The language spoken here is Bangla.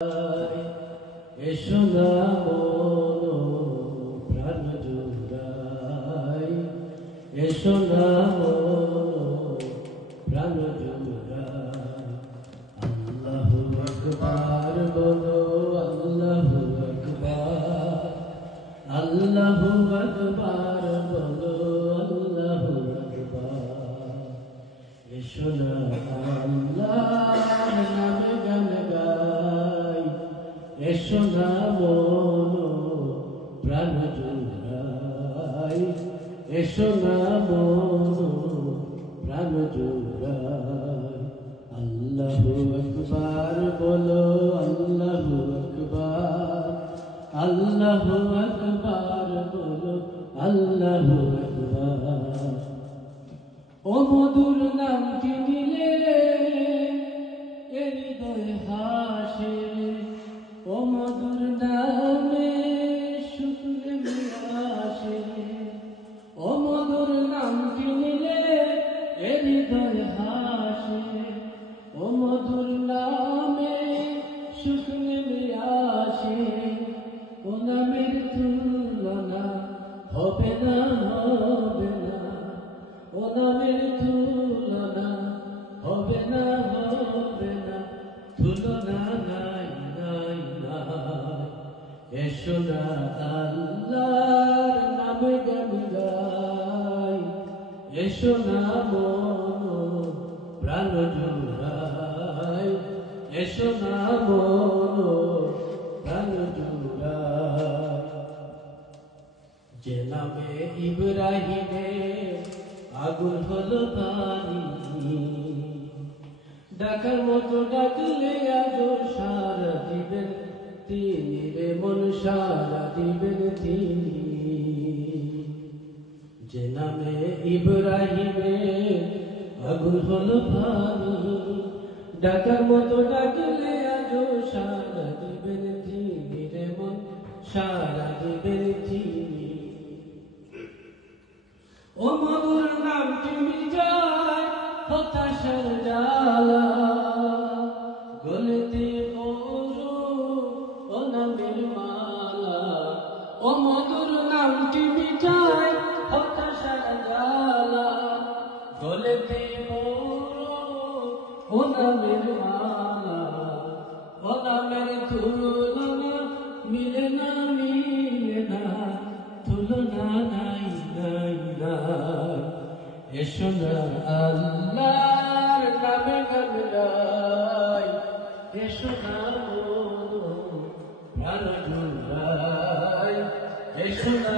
এসো না মনো প্রাণ জুড়াই, এসো না মনো প্রাণ জুড়াই। আল্লাহু আকবার বলো, আল্লাহু আকবার, আল্লাহু আকবার বলো, আল্লাহু আকবার। এসো না আল্লাহর নামে গান গাই, এসো না মনো প্রাণ জুড়াই, এসো না মনো প্রাণ জুড়াই। আল্লাহু আকবার বলো, আল্লাহু আকবার, আল্লাহু আকবার বলো, আল্লাহু আকবার। ও মধুর নামটি নিলে এ হৃদয় হাসে, ও মধুর নামে সুখ আসে। ও মধুর নামটি নিলে এ হৃদয় হাসে, ও মধুর নামে সুখ নেমে আসে। ও নামের তুলনা হবে না, হবে না, ও নামের তুলনা হবে না, হবে না, তুলনা নাই, নাই, নাই। এসো না আল্লাহর নামে গান গাই, এসো না মনো প্রাণ জুড়াই, এসো না মনো প্রাণ জুড়াই। যে নামে ইব্রাহিমের আগুন হলো পানি, ডাকার মতো ডাকলে আজো সারা দিবেন তিনি রে মন, সারা দিবেন তিনি। যে নামে ইব্রাহিমের আগুন হলো পানি, ডাকার মতো ডাকলে আজো সারা দিবেন তিনি রে মন, সারা দিবেন তিনি। ও মধুর নামটি মিটায় হতাশার জ্বালা, গলেতে পরো ও নামের মালা। ও মধুর নামটি মিটায় হতাশার জ্বালা, গলেতে পরো ও নামের মালা। ও নামের তুলনা মিলে না, মিলে না, তুলনা নাই, নাই, নাই। এসো না আল্লাহর নামে গান গাই, এসো না মনো প্রাণ জুড়াই, এসো না